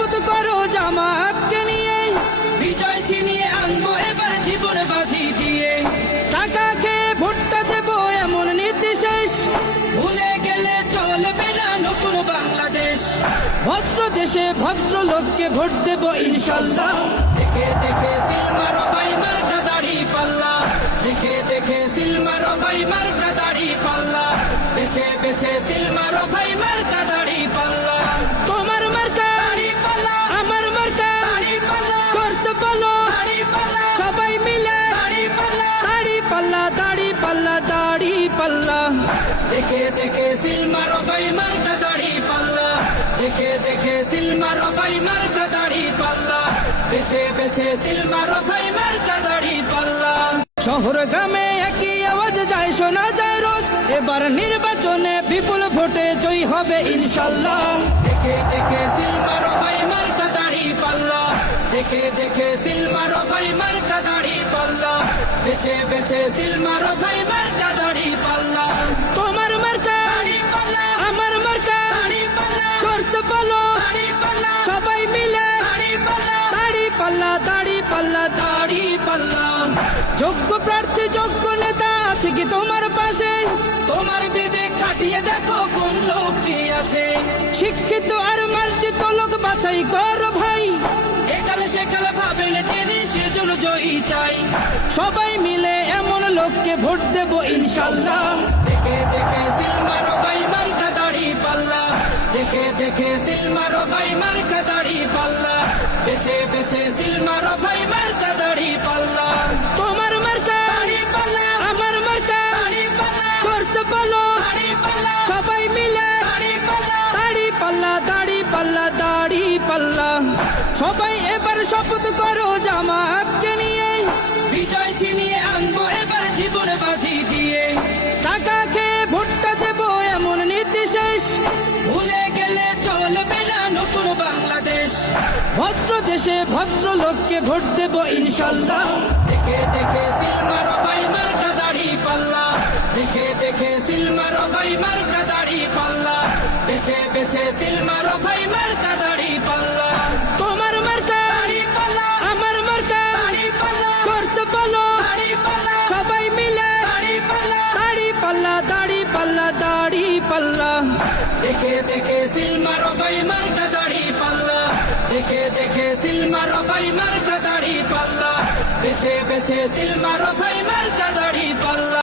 শপথ করো জামাতকে নিয়ে। বিজয় ছিনিয়ে আনব, এবার জীবন বাজি দিয়ে। টাকা খেয়ে ভোটটা দেবো এমন নির্দেশেষ ভুলে গেলে চলবে না নতুন বাংলাদেশ। ভদ্র দেশে ভদ্র লোককে ভোট দেবো ইনশাল্লাহ। দেখে দেখে সিলমারো ভাই মার্কা দাড়ি পাল্লা। দেখে দেখে সিলমারো ভাই মার্কা দাড়ি পাল্লা। বেছে বেছে সিলমারো ভাই মার্কা দেখে দেখে সিলমারো ভাই মার্কা দাড়ি পাল্লা। দেখে দেখে সিলমারো ভাই মার্কা দাড়ি পাল্লা। বেছে বেছে সিলমারো ভাই মার্কা দাড়ি পাল্লা। শহর গ্রামে একই আওয়াজ যায়, শোনা যায় রোজ। এবার নির্বাচনে বিপুল ভোটে জয়ী হবে ইনশাল্লাহ। দেখে দেখে সিলমারো ভাই মার্কা দাড়ি পাল্লা। দেখে দেখে সিলমারো ভাই মার্কা দাড়ি পাল্লা। বেছে বেছে সিলমারো ভাই মার্কা যোগ্য প্রার্থী, যোগ্য নেতা আছে কি তোমার পাশে? তোমার বিবেক খাটিয়ে দেখো কোন লোকটি আছে। শিক্ষিত আর মার্জিত লোক বাছাই করো ভাই। একালে সেকালে ভাবেন জেনে সেজন্য জয়ী চাই। সবাই মিলে এমন লোককে ভোট দেব ইনশাল্লাহ। দেখে দেখে সিলমারো ভাই মার্কা দাড়ি পাল্লা। দেখে দেখে সিলমারো ভাই মার্কা দাড়ি পাল্লা। বেছে বেছে সিলমারো ভাই মার্কা দাড়ি পাল্লা। পাল্লা। সবাই এবার শপথ করো জামাতকে নিয়ে। বিজয় ছিনিয়ে আনব এবার জীবন বাজি দিয়ে। টাকা খেয়ে ভোটটা দেবো এমন নির্দেশেষ ভুলে গেলে চলবে না নতুন বাংলাদেশ। ভদ্র দেশে ভদ্র লোককে ভোট দেবো ইনশাল্লাহ। দেখে দেখে সিলমারো ভাই মার্কা দাড়ি পাল্লা। দেখে দেখে সিলমারো ভাই মার্কা দাড়ি পাল্লা। বেছে বেছে সিলমারো ভাই দেখে দেখে সিলমারো বাই মার্কা দাড়ি পাল্লা। দেখে দেখে সিলমারো বাই মার্কা দাড়ি পাল্লা। বেছে বেছে সিলমারো বাই মার্কা দাড়ি পাল্লা।